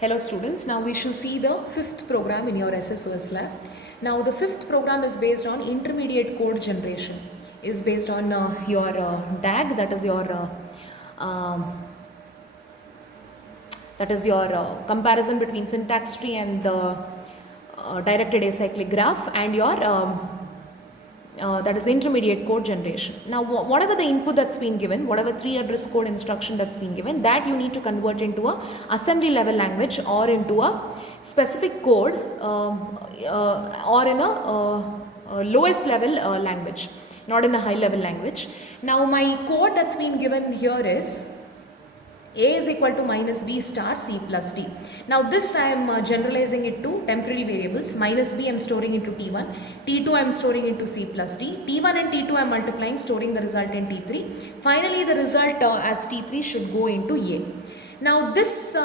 Hello students, now we shall see the fifth program in your SSOS lab. Now the fifth program is based on intermediate code generation, is based on your DAG, um, that is your comparison between syntax tree and the directed acyclic graph, and your that is intermediate code generation. Now whatever the input that's been given, whatever 3 address code instruction that's been given, that you need to convert into a assembly level language or into a specific code or in a lowest level language, not in a high level language. Now my code that's been given here is a is equal to minus b star c plus d. Now this I am generalizing it to temporary variables. Minus b I am storing into t1, t2 I am storing into c plus d, t1 and t2 I am multiplying, storing the result in t3. Finally the result as t3 should go into a. Now this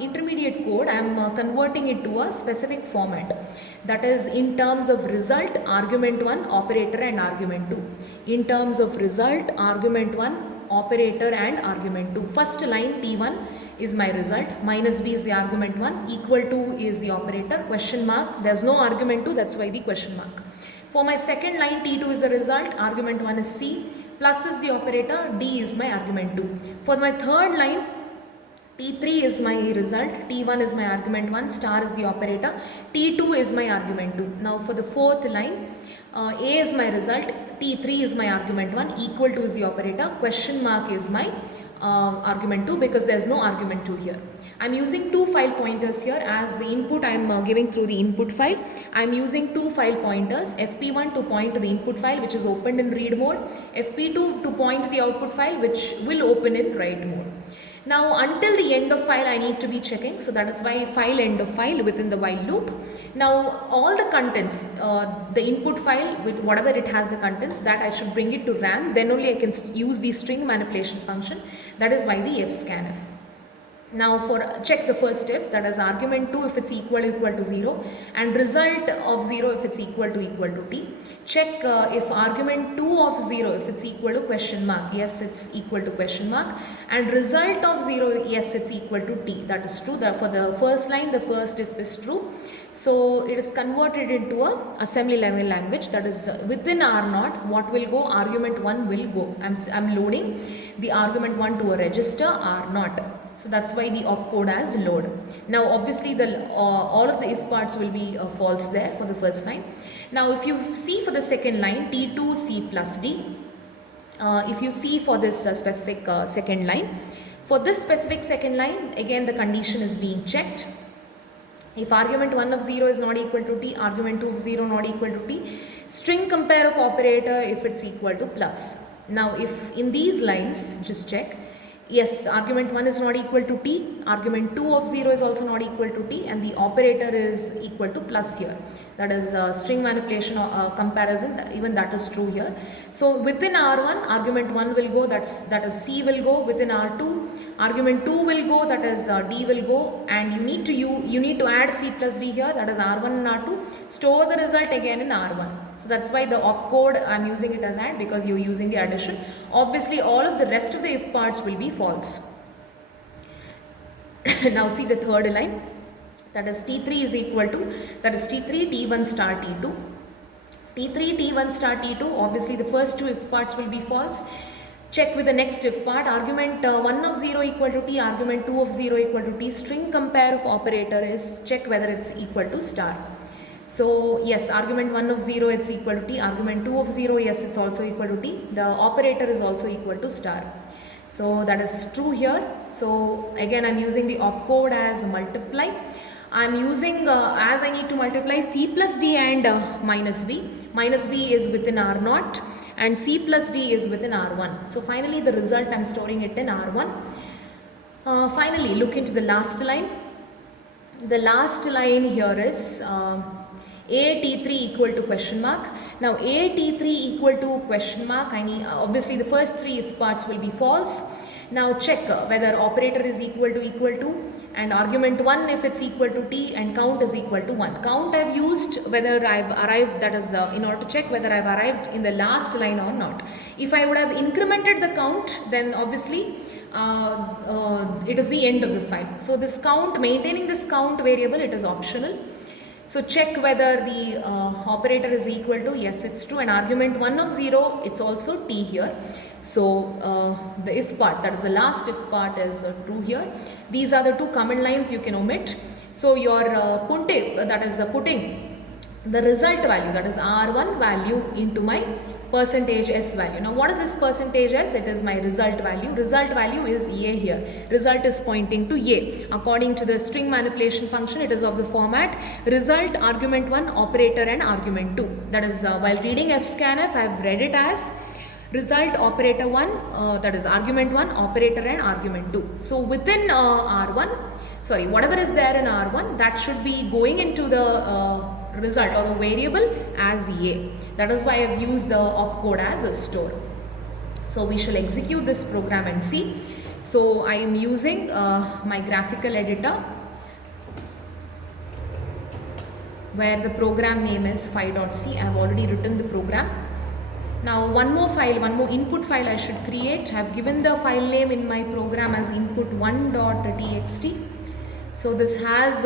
intermediate code I am converting it to a specific format, that is in terms of result, argument 1, operator and argument 2. In terms of result, argument 1, operator and argument 2. First line t1 is my result, minus b is the argument 1, equal to is the operator, question mark, there's no argument 2, that's why the question mark. For my second line t2 is the result, argument 1 is c, plus is the operator, d is my argument 2. For my third line t3 is my result, t1 is my argument 1, star is the operator, t2 is my argument 2. Now for the fourth line, a is my result, t3 is my argument 1, equal to is the operator, question mark is my argument 2 because there is no argument 2 here. I am using two file pointers here as the input I am giving through the input file. I am using two file pointers, fp1 to point to the input file which is opened in read mode, fp2 to point to the output file which will open in write mode. Now until the end of file I need to be checking, so that is why file end of file within the while loop. Now all the contents, the input file with whatever it has the contents, that I should bring it to RAM, then only I can use the string manipulation function, that is why the fscanf. Now for check the first if, that is argument 2 if it's equal to 0 and result of 0 if it's equal to t. Check if argument 2 of 0 if it's equal to question mark, yes it's equal to question mark, and result of 0 yes it's equal to t, that is true. That for the first line the first if is true, so it is converted into a assembly level language, that is within R0 what will go, argument 1 will go. I'm loading the argument 1 to a register R0, so that's why the opcode has load. Now obviously the all of the if parts will be false there for the first line. Now if you see for the second line t2 c plus d, if you see for this specific second line, for this specific second line again the condition is being checked. If argument 1 of 0 is not equal to t, argument 2 of 0 not equal to t, string compare of operator if it's equal to plus. Now if in these lines, just check, yes argument 1 is not equal to t, argument 2 of 0 is also not equal to t, and the operator is equal to plus here. That is string manipulation comparison, even that is true here. So within R1 argument 1 will go, that is C will go, within R2 argument 2 will go, that is D will go, and you need to add C plus D here, that is R1 and R2, store the result again in R1. So that's why the opcode I am using it as AND, because you are using the addition. Obviously all of the rest of the if parts will be false. Now see the third line, that is t3 is equal to, that is t3 t1 star t2. t3 t1 star t2, obviously the first two if parts will be false. Check with the next if part, argument 1 of 0 equal to t, argument 2 of 0 equal to t, string compare of operator is check whether it's equal to star. So yes, argument 1 of 0 it's equal to t, argument 2 of 0 yes it's also equal to t, the operator is also equal to star. So that is true here. So again I'm using the opcode as multiply. I'm using as I need to multiply c plus d and minus b. Minus b is within R0 and c plus d is within R1. So finally the result I'm storing it in R1. Finally look into the last line. The last line here is a t3 equal to question mark. Now a t3 equal to question mark, I need obviously the first three if parts will be false. Now check whether operator is equal to and argument 1 if it's equal to t, and count is equal to 1. Count I've used whether I've arrived, that is in order to check whether I've arrived in the last line or not. If I would have incremented the count, then obviously it is the end of the file. So this count, maintaining this count variable, it is optional. So check whether the operator is equal to, yes, it's true, and argument 1 of 0, it's also t here. So the if part, that is the last if part, is true here. These are the two command lines you can omit. So your that is putting the result value, that is R1 value, into my percentage S value. Now what is this percentage S? It is my result value. Result value is A here. Result is pointing to A. According to the string manipulation function, it is of the format result argument 1 operator and argument 2. That is while reading fscanf, I have read it as result operator 1, that is argument 1 operator and argument 2. So within R1, sorry, whatever is there in R1, that should be going into the result or the variable as A. That is why I have used the opcode as a store. So we shall execute this program and see. So I am using my graphical editor, where the program name is phi.c. I have already written the program. Now one more file, one more input file I should create. I have given the file name in my program as input1.txt. So this has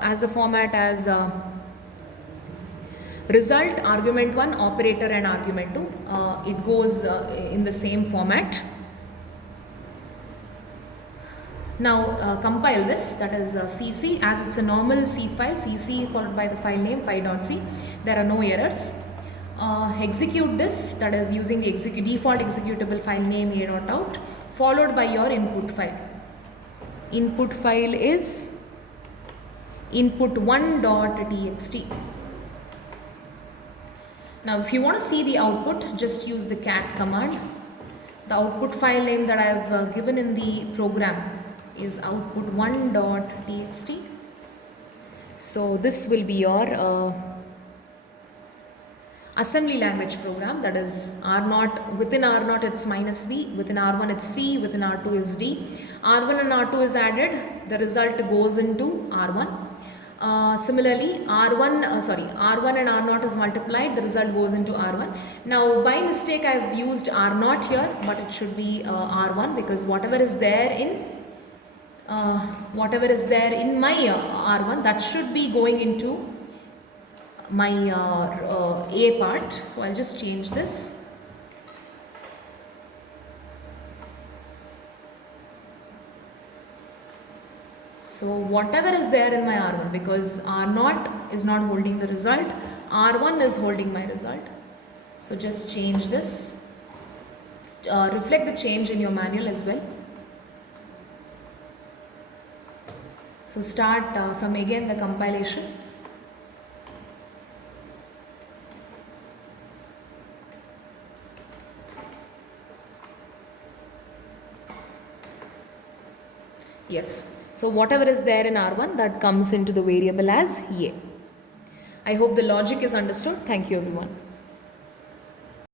as a format as result argument 1 operator and argument 2. It goes in the same format. Now compile this, that is cc, as it's a normal C file, cc followed by the file name phi.c. There are no errors. Execute this, that is using the default executable file name a.out, followed by your input file. Input file is input1.txt. Now if you want to see the output, just use the cat command. The output file name that I have given in the program is output1.txt. So this will be your assembly language program, that is R0. Within R0 it's -v, within R1 it's C, within R2 is D. R1 and R2 is added, the result goes into R1. Similarly, R1 and R0 is multiplied, the result goes into R1. Now by mistake I have used R0 here, but it should be R1, because whatever is there in my R1, that should be going into my A part. So I'll just change this. So whatever is there in my R1, because R0 is not holding the result, R1 is holding my result. So just change this. Reflect the change in your manual as well. So start from again the compilation. Yes. So whatever is there in R1, that comes into the variable as A. I hope the logic is understood. Thank you everyone.